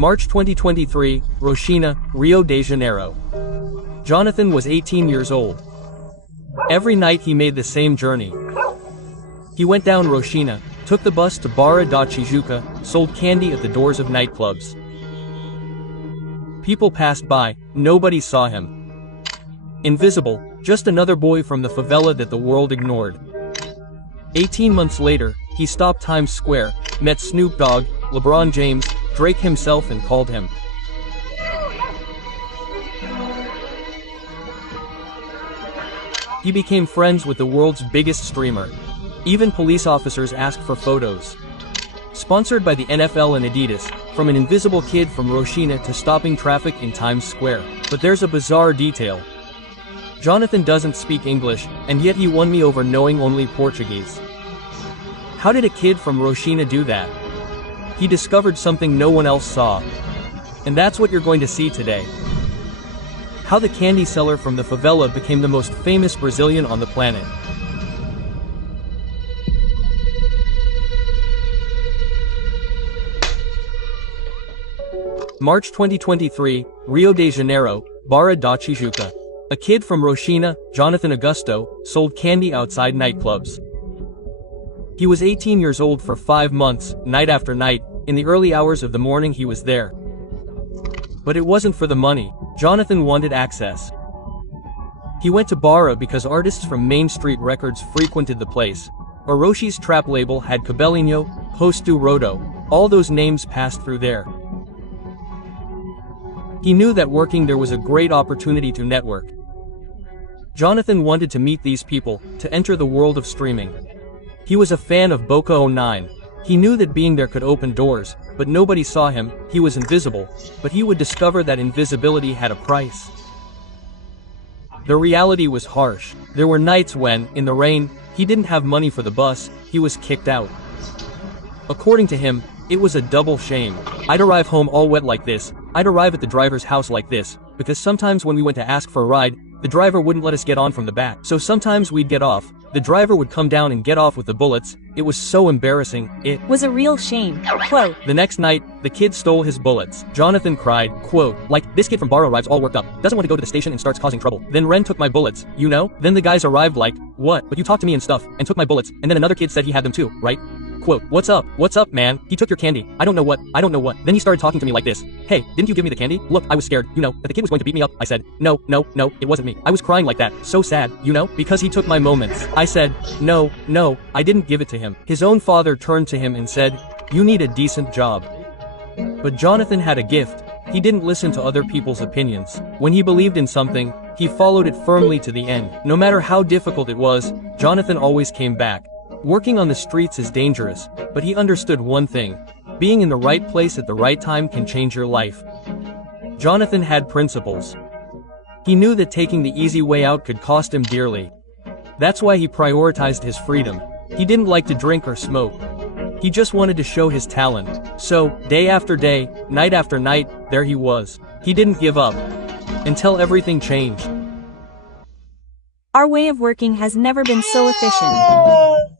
March 2023, Roxina, Rio de Janeiro. Jonathan was 18 years old. Every night he made the same journey. He went down Roxina, took the bus to Barra da Tijuca, sold candy at the doors of nightclubs. People passed by, nobody saw him. Invisible, just another boy from the favela that the world ignored. 18 months later, he stopped Times Square, met Snoop Dogg, LeBron James, Drake himself and called him. He became friends with the world's biggest streamer. Even police officers asked for photos. Sponsored by the NFL and Adidas, from an invisible kid from Roxina to stopping traffic in Times Square. But there's a bizarre detail. Jonathan doesn't speak English, and yet he won me over knowing only Portuguese. How did a kid from Roxina do that? He discovered something no one else saw. And that's what you're going to see today. How the candy seller from the favela became the most famous Brazilian on the planet. March 2023, Rio de Janeiro, Barra da Tijuca. A kid from Roxina, Jonathan Augusto, sold candy outside nightclubs. He was 18 years old for 5 months, night after night. In the early hours of the morning he was there. But it wasn't for the money. Jonathan wanted access. He went to Barra because artists from Main Street Records frequented the place. Orochi's trap label had Cabelinho, Posto Rodo. All those names passed through there. He knew that working there was a great opportunity to network. Jonathan wanted to meet these people, to enter the world of streaming. He was a fan of Boca 09. He knew that being there could open doors, but nobody saw him. He was invisible, but he would discover that invisibility had a price. The reality was harsh. There were nights when, in the rain, he didn't have money for the bus, he was kicked out. According to him, it was a double shame. I'd arrive home all wet like this, I'd arrive at the driver's house like this, because sometimes when we went to ask for a ride, the driver wouldn't let us get on from the back. So sometimes we'd get off, the driver would come down and get off with the bullets. It was so embarrassing, it was a real shame. Quote. The next night, the kid stole his bullets. Jonathan cried, quote, like, this kid from Barra arrives all worked up, doesn't want to go to the station and starts causing trouble. Then Ren took my bullets, you know? Then the guys arrived like, what? But you talked to me and stuff, and took my bullets, and then another kid said he had them too, right? Quote, what's up, man? He took your candy. I don't know what. Then he started talking to me like this. Hey, didn't you give me the candy? Look, I was scared, you know, that the kid was going to beat me up. I said, no, it wasn't me. I was crying like that, so sad, you know, because he took my moments. I said, no, I didn't give it to him. His own father turned to him and said, you need a decent job. But Jonathan had a gift. He didn't listen to other people's opinions. When he believed in something, he followed it firmly to the end. No matter how difficult it was, Jonathan always came back. Working on the streets is dangerous, but he understood one thing. Being in the right place at the right time can change your life. Jonathan had principles. He knew that taking the easy way out could cost him dearly. That's why he prioritized his freedom. He didn't like to drink or smoke. He just wanted to show his talent. So, day after day, night after night, there he was. He didn't give up. Until everything changed. Our way of working has never been so efficient.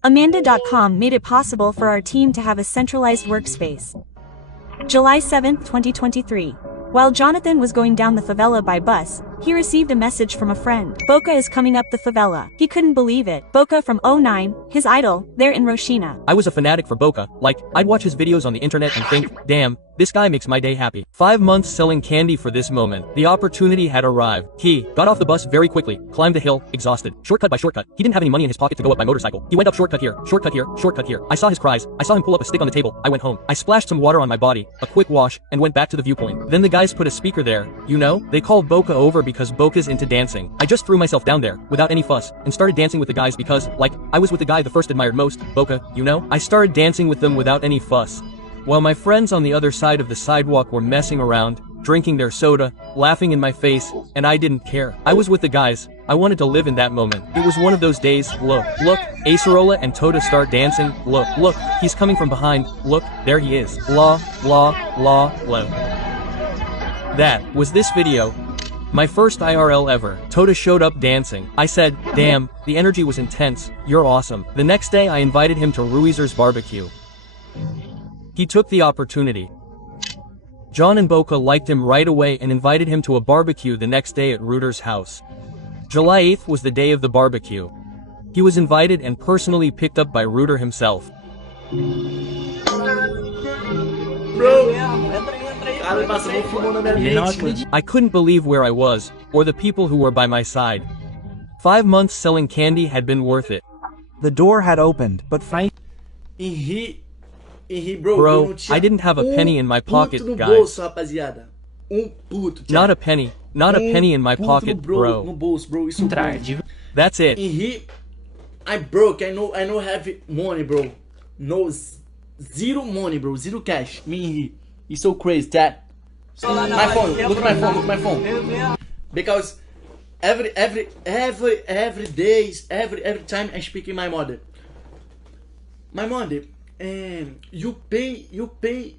Amanda.com made it possible for our team to have a centralized workspace. July 7, 2023. While Jonathan was going down the favela by bus, he received a message from a friend. Boca is coming up the favela. He couldn't believe it. Boca from 09, his idol, there in Roxina. I was a fanatic for Boca. Like, I'd watch his videos on the internet and think, damn, this guy makes my day happy. 5 months selling candy for this moment. The opportunity had arrived. He got off the bus very quickly, climbed the hill, exhausted. Shortcut by shortcut. He didn't have any money in his pocket to go up by motorcycle. He went up shortcut here, shortcut here, shortcut here. I saw his cries. I saw him pull up a stick on the table. I went home. I splashed some water on my body, a quick wash, and went back to the viewpoint. Then the guys put a speaker there. You know, they called Boca over because Boca's into dancing. I just threw myself down there, without any fuss, and started dancing with the guys because, like, I was with the guy the first admired most, Boca, you know? I started dancing with them without any fuss. While my friends on the other side of the sidewalk were messing around, drinking their soda, laughing in my face, and I didn't care. I was with the guys. I wanted to live in that moment. It was one of those days. Look, Acerola and Tota start dancing. Look, he's coming from behind. Look, there he is. La. That was this video. My first IRL ever. Tota showed up dancing. I said, damn, the energy was intense, you're awesome. The next day I invited him to Ruizer's barbecue. He took the opportunity. John and Boca liked him right away and invited him to a barbecue the next day at Reuter's house. July 8th was the day of the barbecue. He was invited and personally picked up by Reuter himself. I couldn't believe where I was, or the people who were by my side. 5 months selling candy had been worth it. The door had opened, but Bro, I didn't have a penny in my pocket, guys. Not a penny in my pocket, bro. That's it. I'm broke, I know have money, bro. No, zero money, bro, zero cash. Me and he. It's so crazy, that. My phone, look at my phone. Because every time I speak in my mother. My mother, you pay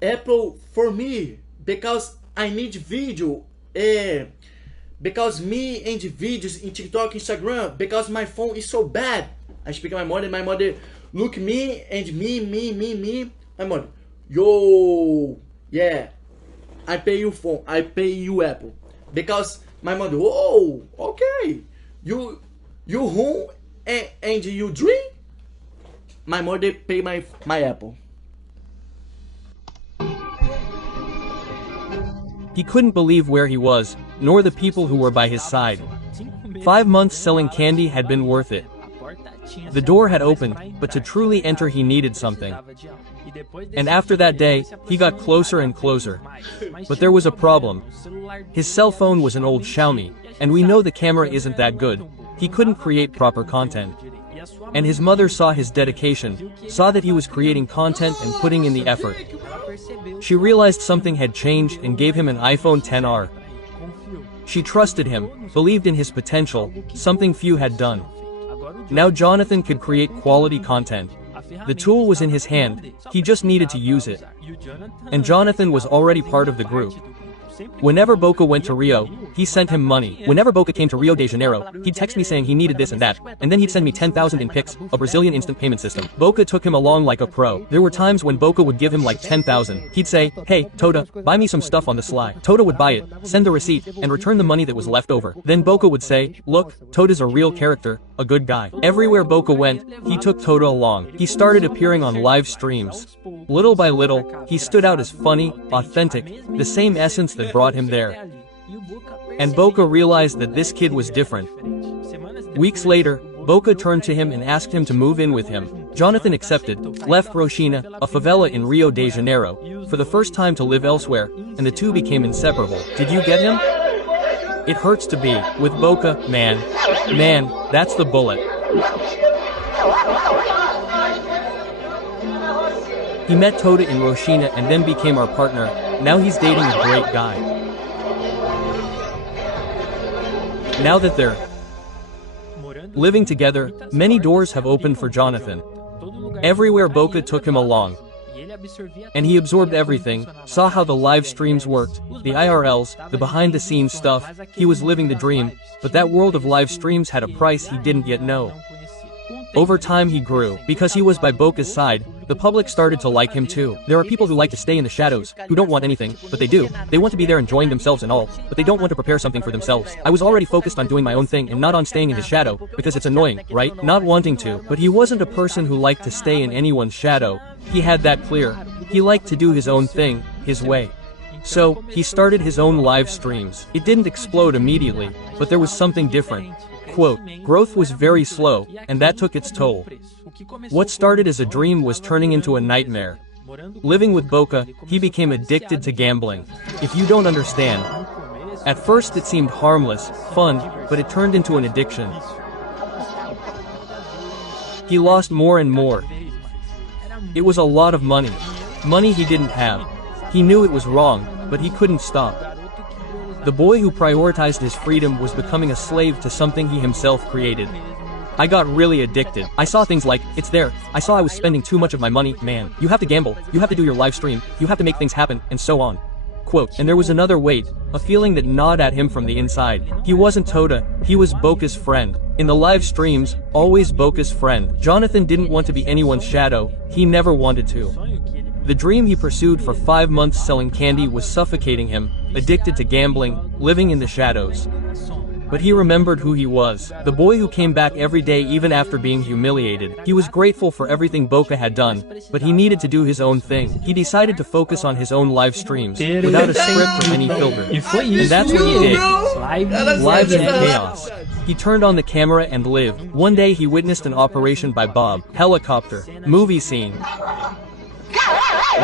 Apple for me because I need video. Because me and videos in TikTok, Instagram, because my phone is so bad. I speak to my mother look me and me. My mother, yo, yeah, I pay you phone, I pay you Apple. Because my mother, oh, okay, you home and you drink. My mother pay my Apple. He couldn't believe where he was, nor the people who were by his side. 5 months selling candy had been worth it. The door had opened, but to truly enter he needed something. And after that day, he got closer and closer. But there was a problem. His cell phone was an old Xiaomi, and we know the camera isn't that good. He couldn't create proper content. And his mother saw his dedication, saw that he was creating content and putting in the effort. She realized something had changed and gave him an iPhone XR. She trusted him, believed in his potential, something few had done. Now Jonathan could create quality content. The tool was in his hand, he just needed to use it. And Jonathan was already part of the group. Whenever Boca went to Rio, he sent him money. Whenever Boca came to Rio de Janeiro, he'd text me saying he needed this and that, and then he'd send me 10,000 in Pix, a Brazilian instant payment system. Boca took him along like a pro. There were times when Boca would give him like 10,000. He'd say, hey, Tota, buy me some stuff on the sly. Tota would buy it, send the receipt, and return the money that was left over. Then Boca would say, look, Tota's a real character, a good guy. Everywhere Boca went, he took Tota along. He started appearing on live streams. Little by little, he stood out as funny, authentic, the same essence that brought him there. And Boca realized that this kid was different. Weeks later, Boca turned to him and asked him to move in with him. Jonathan accepted, left Roxina, a favela in Rio de Janeiro, for the first time to live elsewhere, and the two became inseparable. Did you get him? It hurts to be with Boca, man, that's the bullet. He met Tota in Roxina and then became our partner. Now he's dating a great guy. Now that they're living together, many doors have opened for Jonathan. Everywhere Boca took him along. And he absorbed everything, saw how the live streams worked, the IRLs, the behind-the-scenes stuff. He was living the dream, but that world of live streams had a price he didn't yet know. Over time he grew. Because he was by Boca's side, the public started to like him too. There are people who like to stay in the shadows, who don't want anything, but they do. They want to be there enjoying themselves and all, but they don't want to prepare something for themselves. I was already focused on doing my own thing and not on staying in his shadow, because it's annoying, right? Not wanting to, but he wasn't a person who liked to stay in anyone's shadow. He had that clear. He liked to do his own thing, his way. So, he started his own live streams. It didn't explode immediately, but there was something different. Quote, growth was very slow, and that took its toll. What started as a dream was turning into a nightmare. Living with Boca, he became addicted to gambling. If you don't understand, at first it seemed harmless, fun, but it turned into an addiction. He lost more and more. It was a lot of money. Money he didn't have. He knew it was wrong, but he couldn't stop. The boy who prioritized his freedom was becoming a slave to something he himself created. I got really addicted. I saw things like, it's there. I saw I was spending too much of my money, man. You have to gamble, you have to do your live stream, you have to make things happen, and so on. Quote, and there was another weight, a feeling that gnawed at him from the inside. He wasn't Tota, he was Boca's friend. In the live streams, always Boca's friend. Jonathan didn't want to be anyone's shadow, he never wanted to. The dream he pursued for 5 months selling candy was suffocating him, addicted to gambling, living in the shadows. But he remembered who he was, the boy who came back every day even after being humiliated. He was grateful for everything Boca had done, but he needed to do his own thing. He decided to focus on his own live streams, without a script or any filter. And that's what he did. Lives in chaos. He turned on the camera and lived. One day he witnessed an operation by Bob. Helicopter. Movie scene.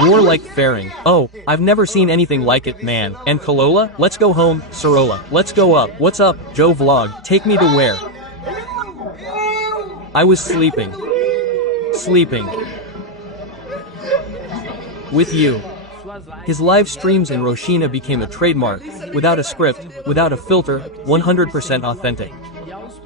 Warlike faring. Oh, I've never seen anything like it, man. And Kalola? Let's go home. Sorola. Let's go up. What's up, Joe Vlog? Take me to where? I was sleeping. Sleeping. With you. His live streams in Roshina became a trademark, without a script, without a filter, 100% authentic.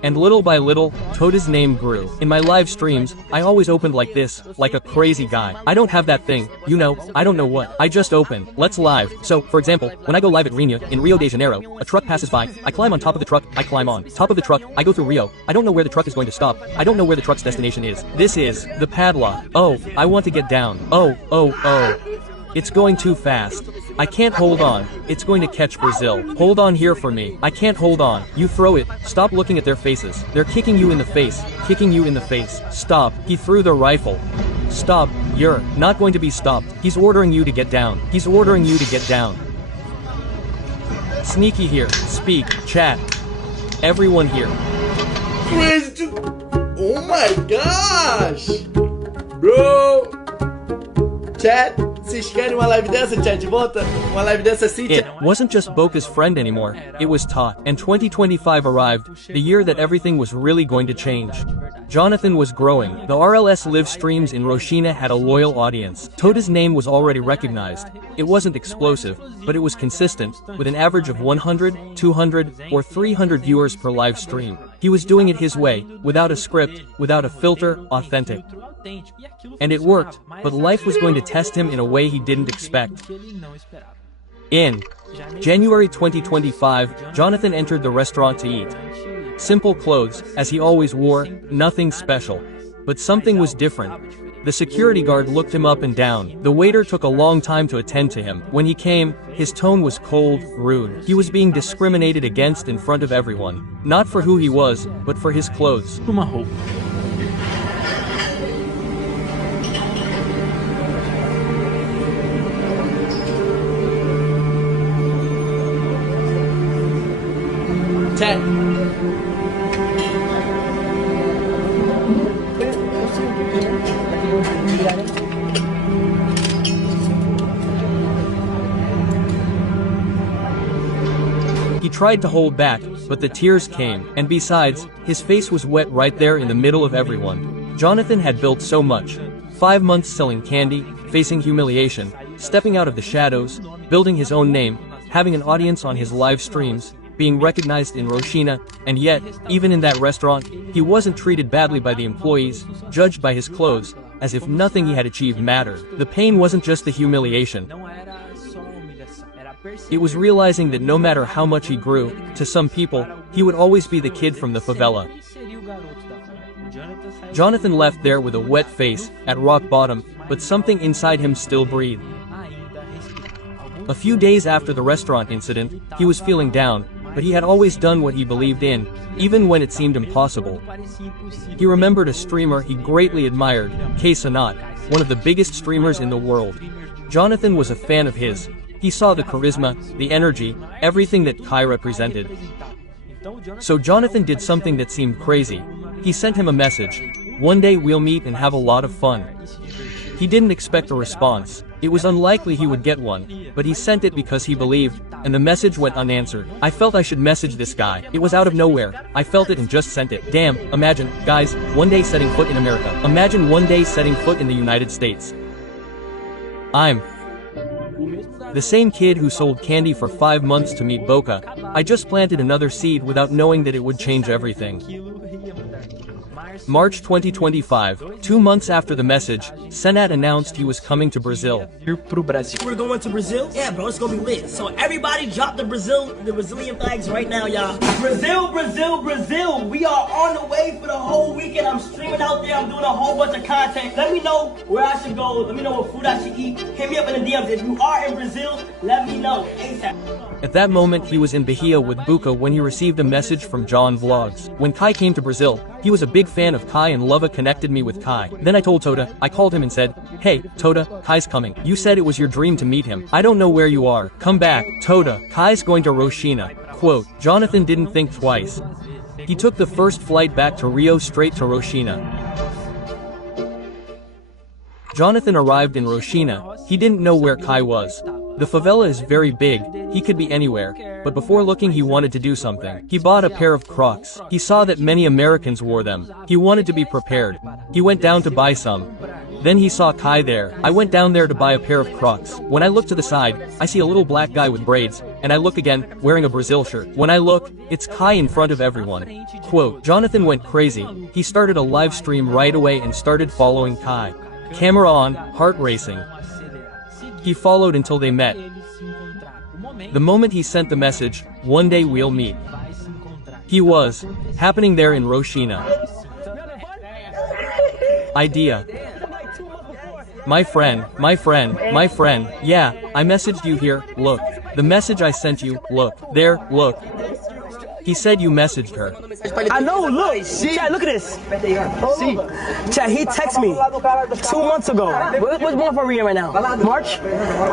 And little by little, Tota's name grew. In my live streams, I always opened like this, like a crazy guy. I don't have that thing, you know, I don't know what. I just open. Let's live. So, for example, when I go live at Rio, in Rio de Janeiro, a truck passes by, I climb on top of the truck, I climb on top of the truck, I go through Rio. I don't know where the truck is going to stop. I don't know where the truck's destination is. This is the padlock. Oh, I want to get down. Oh. It's going too fast. I can't hold on. It's going to catch Brazil. Hold on here for me. I can't hold on. You throw it. Stop looking at their faces. They're kicking you in the face. Kicking you in the face. Stop. He threw the rifle. Stop. You're not going to be stopped. He's ordering you to get down. He's ordering you to get down. Sneaky here. Speak. Chat. Everyone here. Oh my gosh! Bro! Chat, vocês querem uma live dessa, chat? Volta? Uma live dessa assim, It chat? wasn't just Boca's friend anymore, it was Tota. And 2025 arrived, the year that everything was really going to change. Jonathan was growing. The RLS live streams in Roshina had a loyal audience. Tota's name was already recognized. It wasn't explosive, but it was consistent, with an average of 100, 200, or 300 viewers per live stream. He was doing it his way, without a script, without a filter, authentic. And it worked, but life was going to test him in a way he didn't expect. In January 2025, Jonathan entered the restaurant to eat. Simple clothes, as he always wore, nothing special. But something was different. The security guard looked him up and down. The waiter took a long time to attend to him. When he came, his tone was cold, rude. He was being discriminated against in front of everyone. Not for who he was, but for his clothes. Chat. He tried to hold back, but the tears came, and besides, his face was wet right there in the middle of everyone. Jonathan had built so much. 5 months selling candy, facing humiliation, stepping out of the shadows, building his own name, having an audience on his live streams, being recognized in Roshina, and yet, even in that restaurant, he wasn't treated badly by the employees, judged by his clothes, as if nothing he had achieved mattered. The pain wasn't just the humiliation. It was realizing that no matter how much he grew, to some people, he would always be the kid from the favela. Jonathan left there with a wet face, at rock bottom, but something inside him still breathed. A few days after the restaurant incident, he was feeling down, but he had always done what he believed in, even when it seemed impossible. He remembered a streamer he greatly admired, Kai Cenat, one of the biggest streamers in the world. Jonathan was a fan of his. He saw the charisma, the energy, everything that Kai represented. So Jonathan did something that seemed crazy. He sent him a message. One day we'll meet and have a lot of fun. He didn't expect a response. It was unlikely he would get one, but he sent it because he believed, and the message went unanswered. I felt I should message this guy. It was out of nowhere. I felt it and just sent it. Damn, imagine, guys, one day setting foot in America. Imagine one day setting foot in the United States. I'm the same kid who sold candy for 5 months to meet Boca. I just planted another seed without knowing that it would change everything. March 2025, 2 months after the message, Cenat announced he was coming to Brazil. We're going to Brazil? Yeah, bro, it's gonna be lit. So everybody drop the Brazilian flags right now, y'all. Brazil, Brazil, Brazil. We are on the way for the whole weekend. I'm streaming out there. I'm doing a whole bunch of content. Let me know where I should go. Let me know what food I should eat. Hit me up in the DMs. If you are in Brazil, let me know ASAP. At that moment, he was in Bahia with Buka when he received a message from John Vlogs. When Kai came to Brazil, he was a big fan of Kai and Lova connected me with Kai. Then I told Tota, I called him and said, "Hey, Tota, Kai's coming. You said it was your dream to meet him. I don't know where you are. Come back. Tota, Kai's going to Roshina." Quote, Jonathan didn't think twice. He took the first flight back to Rio straight to Roshina. Jonathan arrived in Roshina. He didn't know where Kai was. The favela is very big, he could be anywhere, but before looking he wanted to do something. He bought a pair of Crocs. He saw that many Americans wore them. He wanted to be prepared. He went down to buy some. Then he saw Kai there. I went down there to buy a pair of Crocs. When I look to the side, I see a little black guy with braids, and I look again, wearing a Brazil shirt. When I look, it's Kai in front of everyone. Quote, Jonathan went crazy. He started a live stream right away and started following Kai. Camera on, heart racing. He followed until they met. The moment he sent the message, "One day we'll meet," he was happening there in Roshina. Idea. My friend, yeah, I messaged you here, look. The message I sent you, look. There, look. He said you messaged her. I know, look. Chat, look at this. See. Chat, he texted me 2 months ago. Which month are we in right now? March?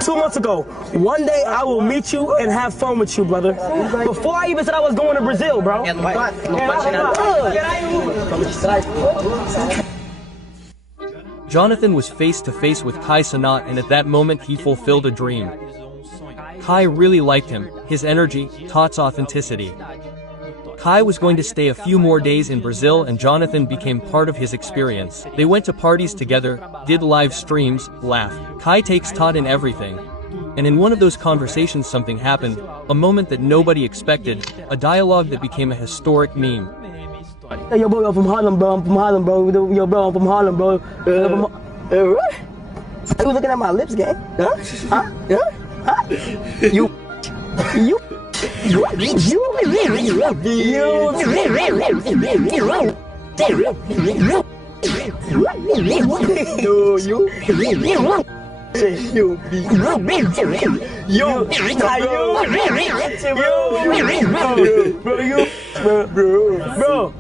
2 months ago. One day I will meet you and have fun with you, brother. Before I even said I was going to Brazil, bro. Jonathan was face to face with Kai Cenat, and at that moment he fulfilled a dream. Kai really liked him, his energy, Tot's authenticity. Kai was going to stay a few more days in Brazil and Jonathan became part of his experience. They went to parties together, did live streams, laughed. Kai takes Tot in everything. And in one of those conversations something happened, a moment that nobody expected, a dialogue that became a historic meme. Hey, yo, bro, I'm from Harlem, bro. I'm from Harlem, bro. Yo, bro, I'm from Harlem, bro. What? You looking at my lips, gang? Huh? Huh? Yeah? Huh? You.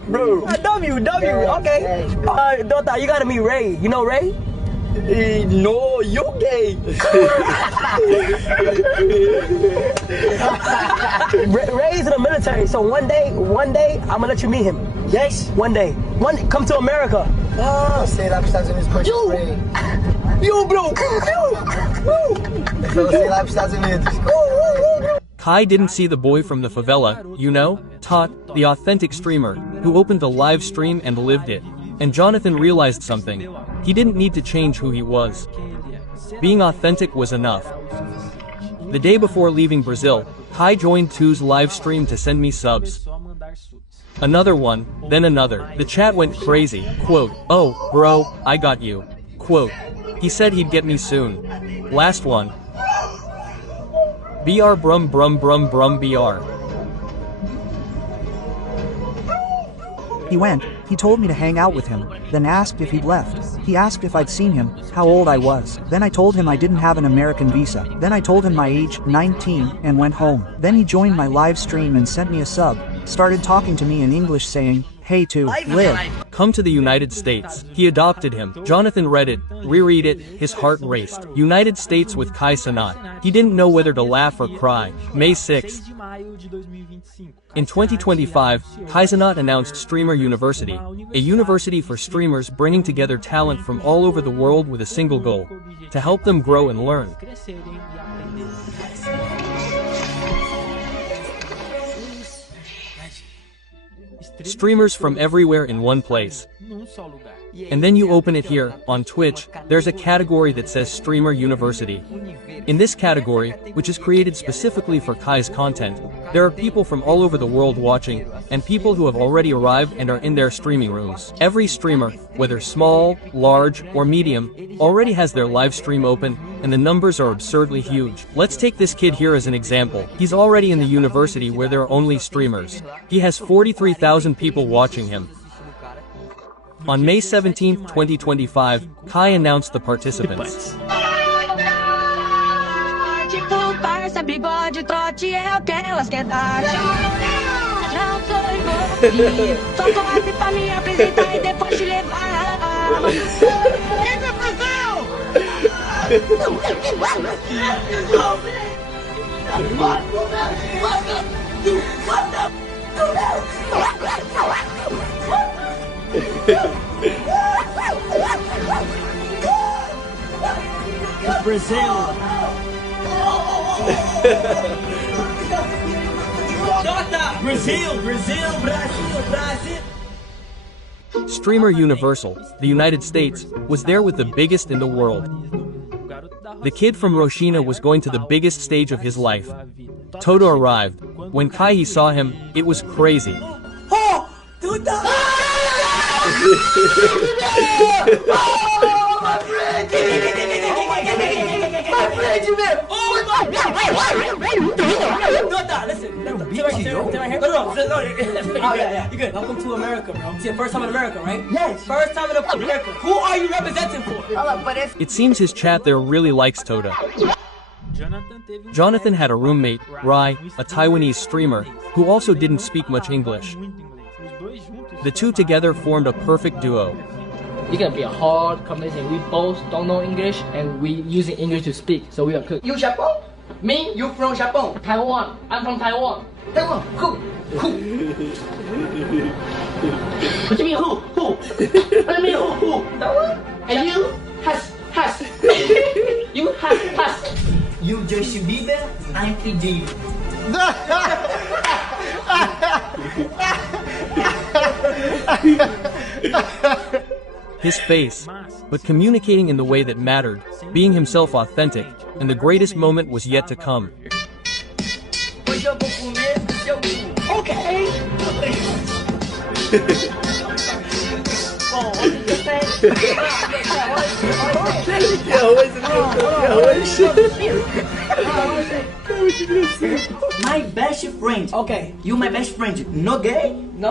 Bro. W, okay. Tota, you gotta meet Ray. You know Ray? No, you gay. Ray's in the military, so one day, I'm gonna let you meet him. Yes? One day. Come to America. Você lá pros Estados Unidos pode Ray. You, bro. Você lá pros Estados Unidos. Kai didn't see the boy from the favela, you know, Tot, the authentic streamer, who opened the live stream and lived it. And Jonathan realized something. He didn't need to change who he was. Being authentic was enough. The day before leaving Brazil, Kai joined Two's live stream to send me subs. Another one, then another. The chat went crazy. Quote, "Oh, bro, I got you." Quote, "He said he'd get me soon." Last one. BR brum BR. He went, he told me to hang out with him, then asked if he'd left. He asked if I'd seen him, how old I was. Then I told him I didn't have an American visa. Then I told him my age, 19, and went home. Then he joined my live stream and sent me a sub. Started talking to me in English saying, "Hey to live. Come to the United States." He adopted him. Jonathan read it, reread it, his heart raced. United States with Kai Cenat. He didn't know whether to laugh or cry. May 6th. In 2025, Kai Cenat announced Streamer University, a university for streamers bringing together talent from all over the world with a single goal, to help them grow and learn. Streamers from everywhere in one place. And then you open it here, on Twitch, there's a category that says Streamer University. In this category, which is created specifically for Kai's content, there are people from all over the world watching, and people who have already arrived and are in their streaming rooms. Every streamer, whether small, large, or medium, already has their live stream open, and the numbers are absurdly huge. Let's take this kid here as an example. He's already in the university where there are only streamers. He has 43,000 people watching him. On May 17, 2025, Kai announced the participants. Brazil. Tota. Brazil, Brazil, Brazil, Brazil. Streamer Universal, the United States, was there with the biggest in the world. The kid from Roshina was going to the biggest stage of his life. Tota arrived. When Kai saw him, it was crazy. Oh, Tota! Oh, my friend! My friend, you man! Tota, listen. No, yeah. You good. Welcome to America, bro. It's your first time in America, right? Yes. First time in America. Who are you representing for? It seems his chat there really likes Tota. Jonathan had a roommate, Rai, a Taiwanese streamer, who also didn't speak much English. The two together formed a perfect duo. It's gonna be a hard combination. We both don't know English and we using English to speak, so we are cooked. You Japan? Me? You from Japan? Taiwan. I'm from Taiwan. Taiwan, cool. What do you mean who? Who? What do you mean who? Taiwan? And you? Has. You has. You Justin Bieber, I'm PG. His face, but communicating in the way that mattered, being himself authentic, and the greatest moment was yet to come. Okay. My best friend. Okay. You my best friend. No gay? No.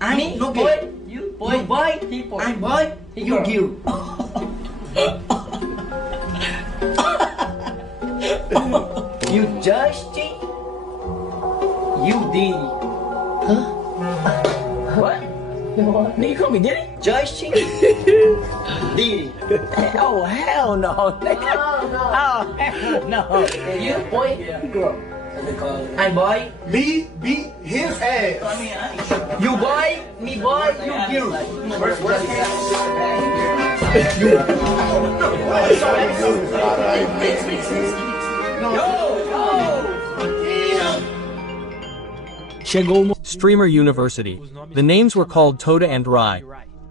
I'm Me? no gay. Boy? You boy? You boy? He boy. I'm boy. He You girl. girl. You Justin. You Diddy. What? Nigga, you call me Diddy? Justin. Diddy. Oh, hell no. Nigga. Oh, hell no. You boy? Girl. I'm boy. Me beat his ass. You boy. Me boy. You girl. Streamer University. The names were called Tota and Rai.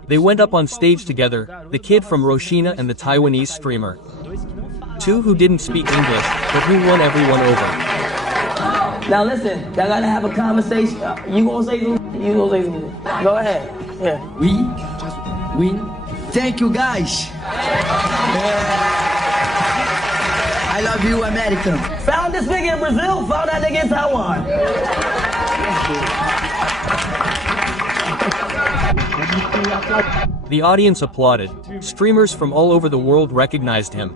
They went up on stage together, the kid from Roshina and the Taiwanese streamer. Two who didn't speak English, but who won everyone over. Now listen, y'all gotta have a conversation. You gonna say something? You gonna say something? Go ahead. Yeah. We thank you guys. I love you, American. Found this nigga in Brazil, found that nigga in Taiwan. The audience applauded. Streamers from all over the world recognized him.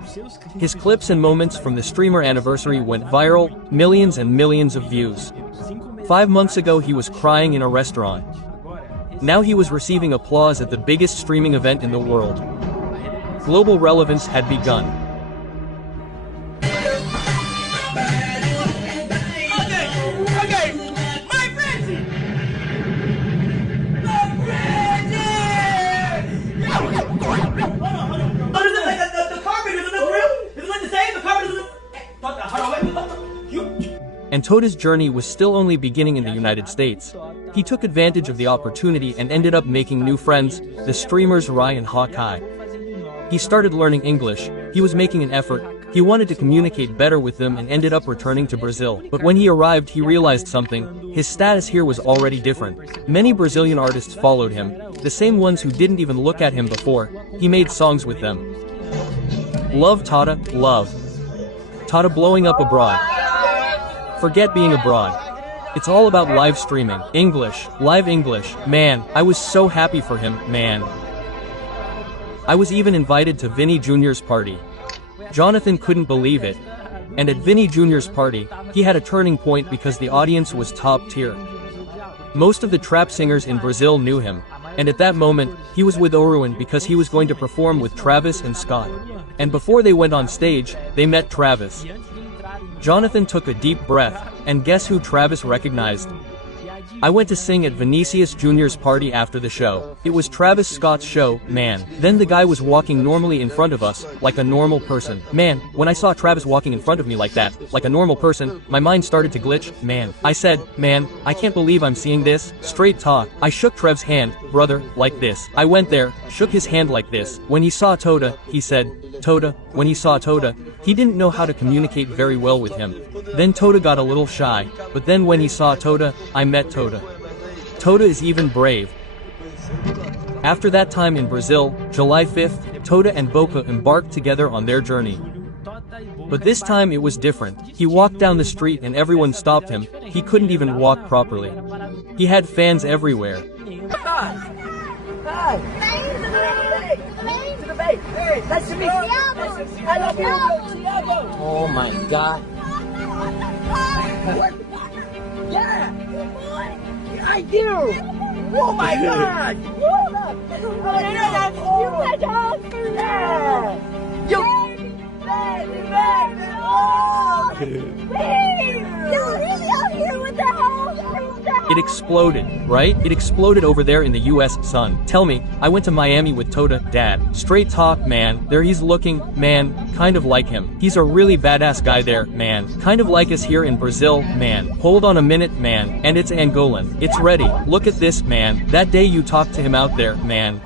His clips and moments from the streamer anniversary went viral, millions and millions of views. 5 months ago he was crying in a restaurant. Now he was receiving applause at the biggest streaming event in the world. Global relevance had begun. And Tota's journey was still only beginning in the United States. He took advantage of the opportunity and ended up making new friends, the streamers Rai and Kai. He started learning English, he was making an effort, he wanted to communicate better with them and ended up returning to Brazil. But when he arrived he realized something, his status here was already different. Many Brazilian artists followed him, the same ones who didn't even look at him before, he made songs with them. Love Tota, love. Tota blowing up abroad. Forget being abroad. It's all about live streaming, English, live English, man, I was so happy for him, man. I was even invited to Vinny Jr.'s party. Jonathan couldn't believe it. And at Vinny Jr.'s party, he had a turning point because the audience was top tier. Most of the trap singers in Brazil knew him, and at that moment, he was with Oruan because he was going to perform with Travis and Scott. And before they went on stage, they met Travis. Jonathan took a deep breath, and guess who Travis recognized? I went to sing at Vinicius Jr.'s party after the show. It was Travis Scott's show, man. Then the guy was walking normally in front of us, like a normal person. Man, when I saw Travis walking in front of me like that, like a normal person, my mind started to glitch, man. I said, man, I can't believe I'm seeing this. Straight talk. I shook Trev's hand, brother, like this. I went there, shook his hand like this. When he saw Tota, he said, Tota. When he saw Tota, he didn't know how to communicate very well with him. Then Tota got a little shy, but then when he saw Tota, I met Tota. Tota is even brave. After that time in Brazil, July 5th, Tota and Boca embarked together on their journey. But this time it was different. He walked down the street and everyone stopped him, he couldn't even walk properly. He had fans everywhere. Hi. To the bay. Hey, nice to meet you. I love you. Oh my God. Yeah. I do. Oh my God. It exploded, right? It exploded over there in the US, son. Tell me, I went to Miami with Tota, dad. Straight talk, man. There he's looking, man, kind of like him. He's a really badass guy there, man. Kind of like us here in Brazil, man. Hold on a minute, man. And it's Angolan. It's ready. Look at this, man. That day you talked to him out there, man.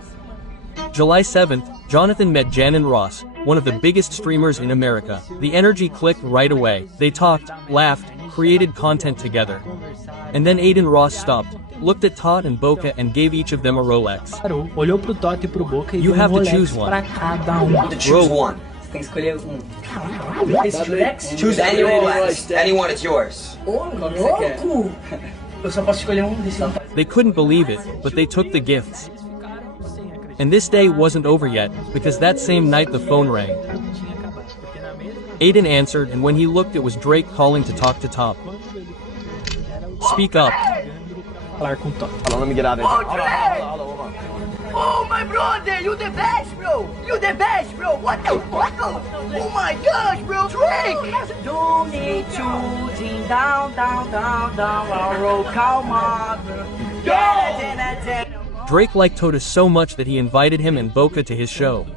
July 7th, Jonathan met Jan and Ross, one of the biggest streamers in America. The energy clicked right away. They talked, laughed, created content together. And then Aiden Ross stopped, looked at Todd and Boca and gave each of them a Rolex. Olhou pro Tota e pro Boca e You deu have to Rolex choose one. pra cada um. Choose one. Você tem que escolher um. Esse Rolex? Choose any Rolex. Anyone, it's yours. Ô, louco! Eu só posso escolher um desse. They couldn't believe it, but they took the gifts. And this day wasn't over yet, because that same night the phone rang. Aiden answered, and when he looked it was Drake calling to talk to Top. Speak up. Falar com Tota. Hold on, let me get out of Oh, here. Drake! Oh, my brother, you the best, bro! You the best, bro! What the fuck? Oh my gosh, bro! Drake! Don't need to ding down, I'll roll calma. Drake liked Tota so much that he invited him and Boca to his show.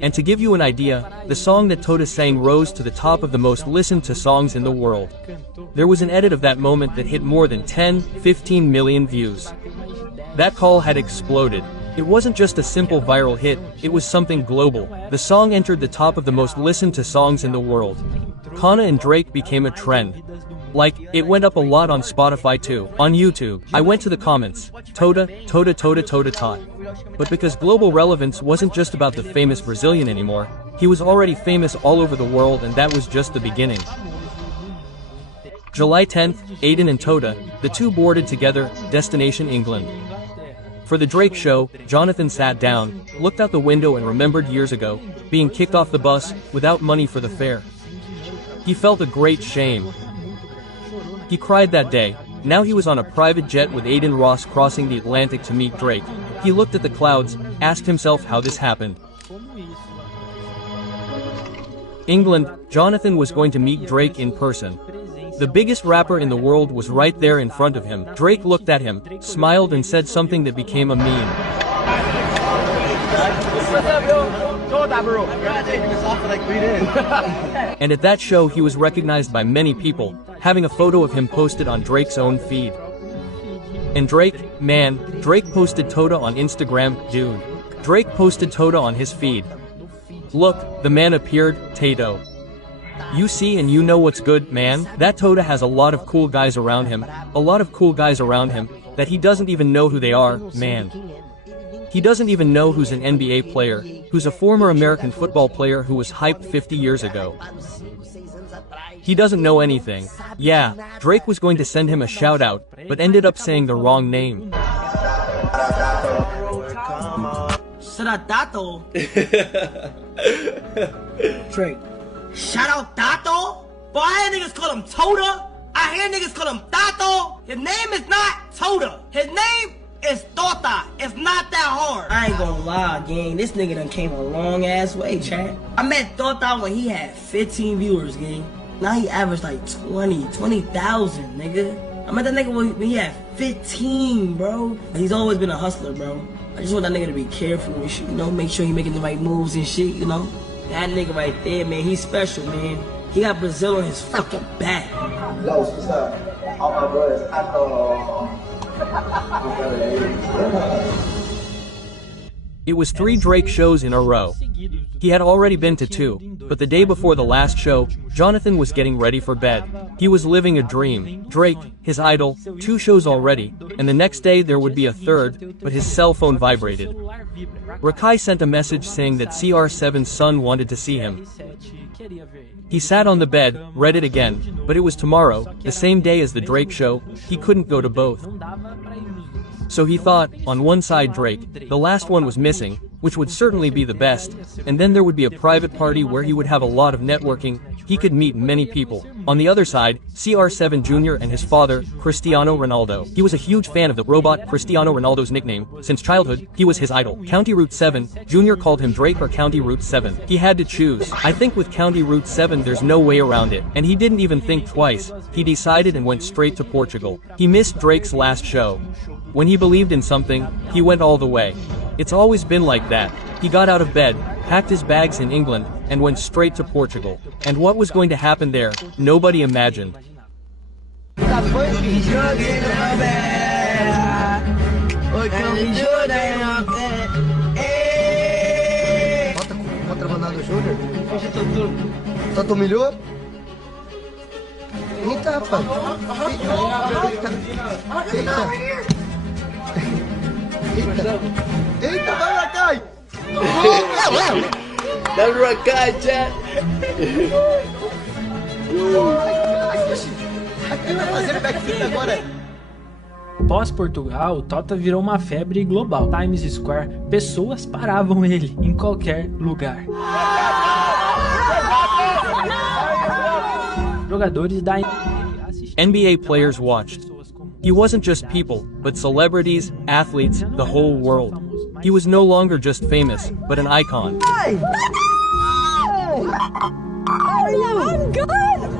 And to give you an idea, the song that Tota sang rose to the top of the most listened to songs in the world. There was an edit of that moment that hit more than 10-15 million views. That call had exploded. It wasn't just a simple viral hit, it was something global. The song entered the top of the most listened to songs in the world. Kana and Drake became a trend. Like, it went up a lot on Spotify too. On YouTube, I went to the comments. Tota. But because global relevance wasn't just about the famous Brazilian anymore, he was already famous all over the world and that was just the beginning. July 10th, Aiden and Tota, the two boarded together, destination England. For the Drake show, Jonathan sat down, looked out the window and remembered years ago, being kicked off the bus, without money for the fare. He felt a great shame. He cried that day. Now he was on a private jet with Aiden Ross crossing the Atlantic to meet Drake. He looked at the clouds, asked himself how this happened. England, Jonathan was going to meet Drake in person. The biggest rapper in the world was right there in front of him. Drake looked at him, smiled and said something that became a meme. And at that show he was recognized by many people, having a photo of him posted on Drake's own feed. And Drake, man, Drake posted Tota on Instagram, dude. Drake posted Tota on his feed. Look, the man appeared, Tato. You see and you know what's good, man? That Tota has a lot of cool guys around him, that he doesn't even know who they are, man. He doesn't even know who's an NBA player, who's a former American football player who was hyped 50 years ago. He doesn't know anything. Yeah, Drake was going to send him a shout out, but ended up saying the wrong name. Shout out Tato. Drake. Shout out Tato? Boy, I hear niggas call him Tota. I hear niggas call him Tato. His name is not Tota. His name is Tota. It's not that hard. I ain't gonna lie, gang. This nigga done came a long ass way, chat. I met Tota when he had 15 viewers, gang. Now he averaged like 20,000, nigga. I met that nigga when he had 15, bro. He's always been a hustler, bro. I just want that nigga to be careful and shit, you know, make sure he making the right moves and shit, you know. That nigga right there, man, he's special, man. He got Brazil on his fucking back. Yo, what's up? All my brothers, It was 3 Drake shows in a row. He had already been to 2, but the day before the last show, Jonathan was getting ready for bed. He was living a dream. Drake, his idol, 2 shows already, and the next day there would be a 3rd, but his cell phone vibrated. Kai sent a message saying that CR7's son wanted to see him. He sat on the bed, read it again, but it was tomorrow, the same day as the Drake show, he couldn't go to both. So he thought, on one side Drake, the last one was missing, which would certainly be the best, and then there would be a private party where he would have a lot of networking, he could meet many people. On the other side, CR7 Jr. and his father, Cristiano Ronaldo. He was a huge fan of the robot Cristiano Ronaldo's nickname. Since childhood, he was his idol. County Route 7, Jr. called him Drake or County Route 7. He had to choose. I think with County Route 7 there's no way around it. And he didn't even think twice. He decided and went straight to Portugal. He missed Drake's last show. When he believed in something, he went all the way. It's always been like that. He got out of bed, packed his bags in England, and went straight to Portugal. And what was going to happen there, nobody imagined. Tota humilhou? Eita, rapaz. Eita, vai pra cá! Dá pra cá, chat! Aqui vai fazer backflip agora! Pós-Portugal, Tota virou uma febre global. Times Square, pessoas paravam ele em qualquer lugar. Jogadores da NBA players watched. He wasn't just people, but celebrities, athletes, the whole world. He was no longer just famous, but an icon. Hi! How are you? I'm good!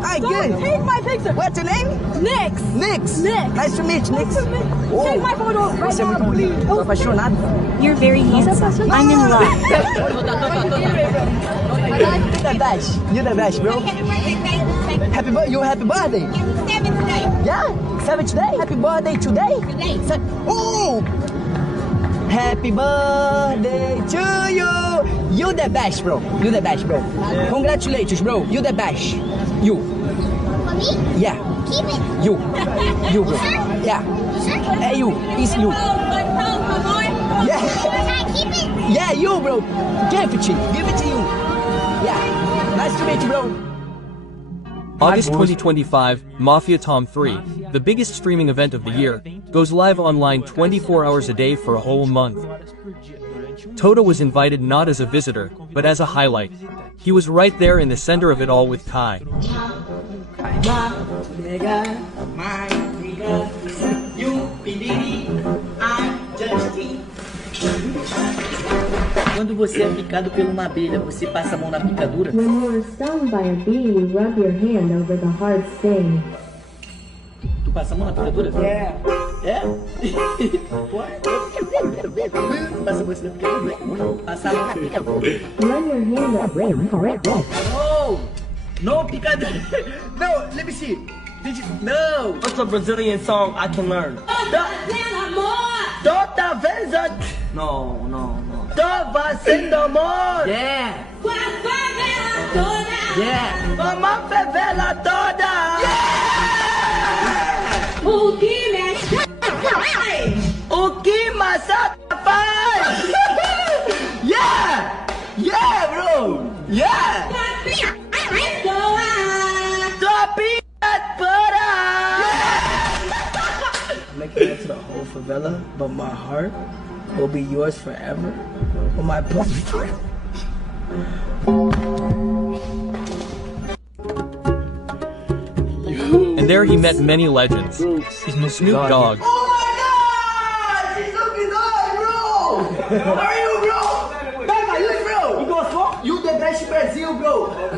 Hi, good! Take my picture! What's your name? Nix! Nix! Nix! Nice to meet you, Nix. Take my photo right Você é muito now, bonito. please! Tô apaixonado. You're very handsome. I'm in love. You the best. You the best, bro. Happy birthday. You happy birthday? Yeah? 7 today? Happy birthday today? Oh! Happy birthday to you! You the best, bro. You the best, bro. Yeah. Congratulations, bro. You the best. You. For me? Yeah. Keep it. You. You, bro. Sure? Yeah. Sure? Hey, you. It's you. Yeah. Can I keep it? Yeah, you, bro. Give it to you. Give it to you. Yeah. Nice to meet you, bro. August 2025, Mafia Tom 3, the biggest streaming event of the year, goes live online 24 hours a day for a whole month. Tota was invited not as a visitor, but as a highlight. He was right there in the center of it all with Kai. Quando você é picado por uma abelha, você passa a mão na picadura? When you are stung by a bee, you rub your hand over the hard sting. Tu passa a mão na picadura? É. É? Passa a mão na picadura? Passa a mão na picadura. Run your hand up. No! No picadura! No, let me see. Did you? No. What's a Brazilian song I can learn? Tota vez. No. Tô fazendo amor. Yeah. Yeah. Vamos favela toda. Yeah. O que mais faz? Yeah. Yeah, bro. Yeah. Make it to the whole favela, but my heart will be yours forever. With my pussy. And there he met many legends. Snoop Dogg. Oh my God! She's Snoop Dogg, bro! How are you, bro? Becca, you bro? You go smoke? You the best Brazil, bro.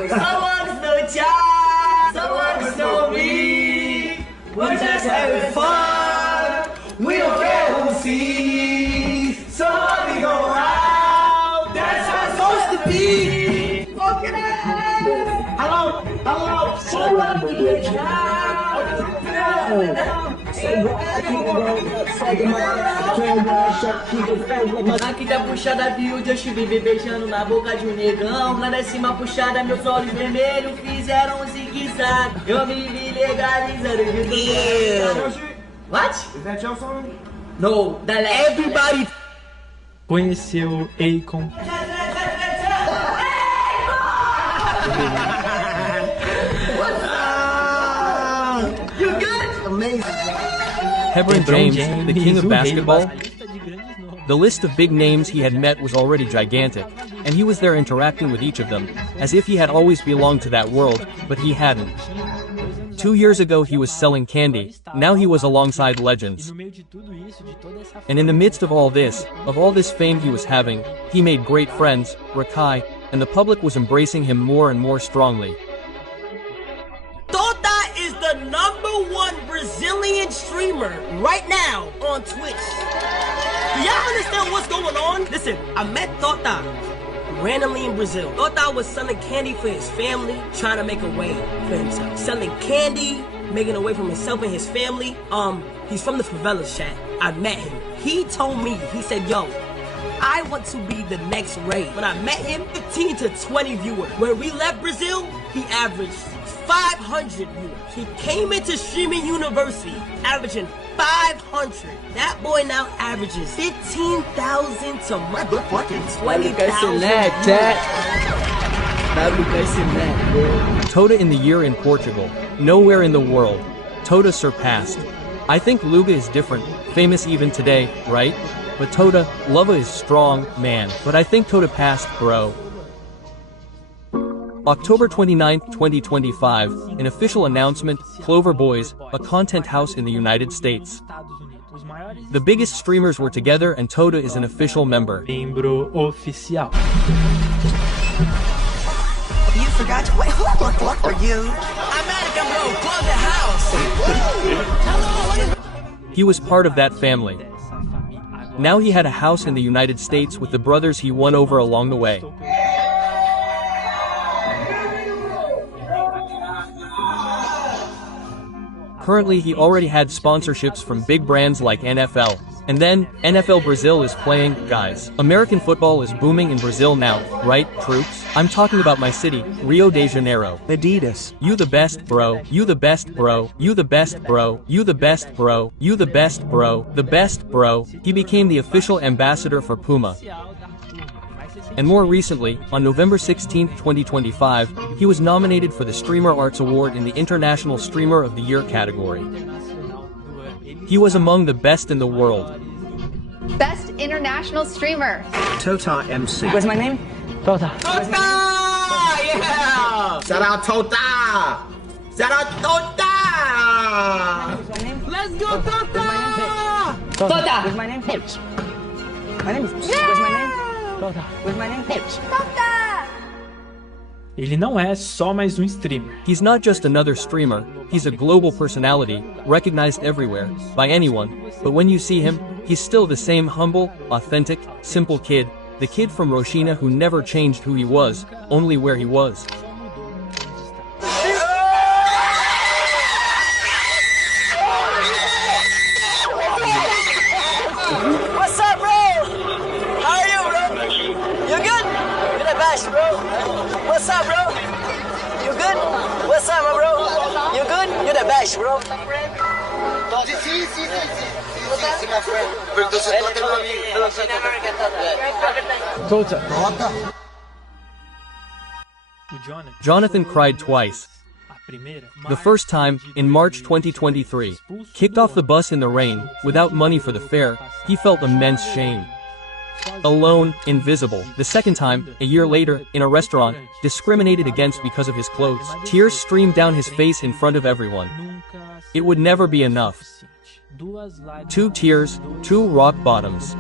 Someone's no child. Someone's no me. We're just having fun. We don't care who sees. Somebody go out. That's how it's supposed to be. Okay. Hello. Aqui da puxada build, eu estive beijando na boca de negão. Lá na cima puxada, meus olhos vermelhos fizeram um zigue-zague. Eu me vi legalizando de What? Is that your song? No, the everybody. Conheceu Akon. You good? Amazing. Hebron James, the king of basketball. The list of big names he had met was already gigantic, and he was there interacting with each of them, as if he had always belonged to that world, but he hadn't. 2 years ago he was selling candy, now he was alongside legends. And in the midst of all this fame he was having, he made great friends, Kai, and the public was embracing him more and more strongly. Tota is the #1 Brazilian streamer right now on Twitch. Do y'all understand what's going on? Listen, I met Tota randomly in Brazil. Tota was selling candy for his family, trying to make a way for himself. Selling candy, making a way for himself and his family. He's from the favela chat. I met him. He told me, he said, yo, I want to be the next Ray. When I met him, 15 to 20 viewers. When we left Brazil, he averaged 500 viewers. He came into streaming university, averaging 500. That boy now averages 15,000 to motherfucking 20,000. Tota in the year in Portugal. Nowhere in the world. Tota surpassed. I think Luga is different, famous even today, right? But Tota, Lava is strong, man. But I think Tota passed, bro. October 29, 2025, an official announcement, Clover Boys, a content house in the United States. The biggest streamers were together and Tota is an official member. Membro oficial. You forgot to wait. Look for you. I'm Attica, bro. Close the house. Hello. He was part of that family. Now he had a house in the United States with the brothers he won over along the way. Currently he already had sponsorships from big brands like NFL. And then, NFL Brazil is playing, guys. American football is booming in Brazil now, right, troops? I'm talking about my city, Rio de Janeiro. Adidas. You the best, bro. You the best, bro. You the best, bro. You the best, bro. You the best, bro. The best, bro. He became the official ambassador for Puma. And more recently, on November 16, 2025, he was nominated for the Streamer Arts Award in the International Streamer of the Year category. He was among the best in the world. Best international streamer. Tota MC. What's my name? Tota. Tota! Yeah! Shout out Tota! Shout out Tota! Let's go Tota! Tota! What's my name? My name is... What's my name? Tota. What's my name? Tota! Ele não é só mais streamer. He's not just another streamer, he's a global personality, recognized everywhere, by anyone, but when you see him, he's still the same humble, authentic, simple kid, the kid from Roshina who never changed who he was, only where he was. Nice, bro. Sí, my friend. Pero entonces Tota no amigo. Tota. Jonathan cried twice. The first time, in March 2023, kicked off the bus in the rain, without money for the fare, he felt immense shame. Alone, invisible. The second time, a year later, in a restaurant, discriminated against because of his clothes. Tears streamed down his face in front of everyone. It would never be enough. 2 tears, 2 rock bottoms.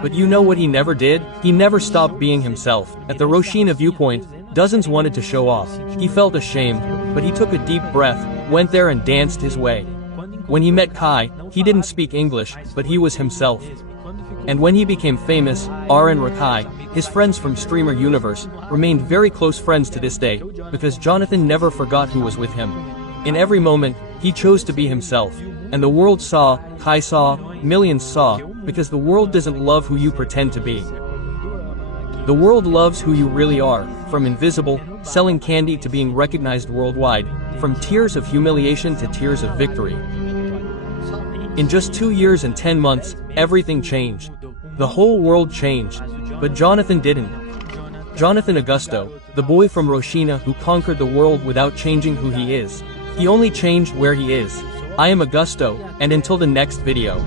But you know what he never did? He never stopped being himself. At the Roshina viewpoint, dozens wanted to show off. He felt ashamed, but he took a deep breath, went there and danced his way. When he met Kai, he didn't speak English, but he was himself. And when he became famous, R and Rakai, his friends from Streamer Universe, remained very close friends to this day, because Jonathan never forgot who was with him. In every moment, he chose to be himself. And the world saw, Kai saw, millions saw, because the world doesn't love who you pretend to be. The world loves who you really are, from invisible, selling candy to being recognized worldwide, from tears of humiliation to tears of victory. In just 2 years and 10 months, everything changed. The whole world changed. But Jonathan didn't. Jonathan Augusto, the boy from Roshina who conquered the world without changing who he is. He only changed where he is. I am Augusto, and until the next video.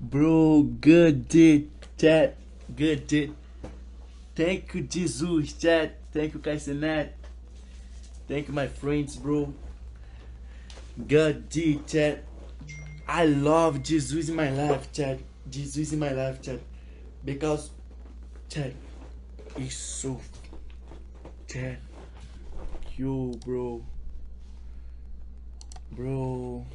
Bro, good did, chat. Good did. Thank you, Jesus, chat. Thank you, Kai Cenat. Thank you, my friends, bro. God did, chat. I love Jesus in my life, chat. Jesus in my life, chat. Because, chat, it's so, chat. Yo, bro. Bro.